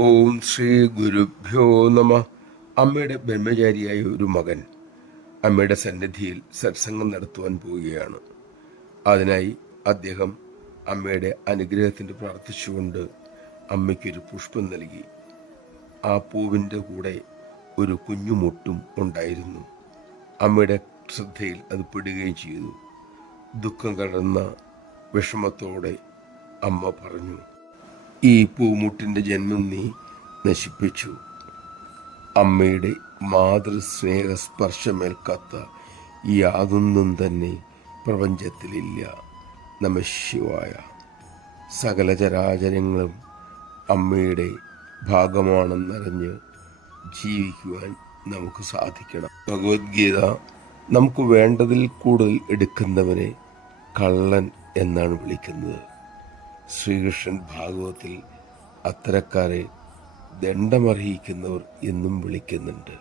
ഓം ശ്രീ ഗുരുഭ്യോ നമ. അമ്മയുടെ ബ്രഹ്മചാരിയായ ഒരു മകൻ അമ്മയുടെ സന്നിധിയിൽ സത്സംഗം നടത്തുവാൻ പോവുകയാണ്. അതിനായി അദ്ദേഹം അമ്മയുടെ അനുഗ്രഹത്തിന് പ്രാർത്ഥിച്ചുകൊണ്ട് അമ്മയ്ക്കൊരു പുഷ്പം നൽകി. ആ പൂവിൻ്റെ കൂടെ ഒരു കുഞ്ഞുമുട്ടും ഉണ്ടായിരുന്നു. അമ്മയുടെ ശ്രദ്ധയിൽ അത് പെടുകയും ചെയ്തു. ദുഃഖം കലർന്ന വിഷമത്തോടെ അമ്മ പറഞ്ഞു, ഈ പൂമുട്ടിൻ്റെ ജന്മം നീ നശിപ്പിച്ചു. അമ്മയുടെ മാതൃസ്നേഹ സ്പർശമേൽക്കാത്ത യാതൊന്നും തന്നെ പ്രപഞ്ചത്തിലില്ല. നമഃ ശിവായ. സകല ചരാചരങ്ങളും അമ്മയുടെ ഭാഗമാണെന്നറിഞ്ഞ് ജീവിക്കുവാൻ നമുക്ക് സാധിക്കണം. ഭഗവത്ഗീത നമുക്ക് വേണ്ടതിൽ കൂടുതൽ എടുക്കുന്നവനെ കള്ളൻ എന്നാണ് വിളിക്കുന്നത്. ശ്രീകൃഷ്ണൻ ഭാഗവത്തിൽ അത്തരക്കാരെ ദണ്ഡമർഹിക്കുന്നവർ എന്നും വിളിക്കുന്നുണ്ട്.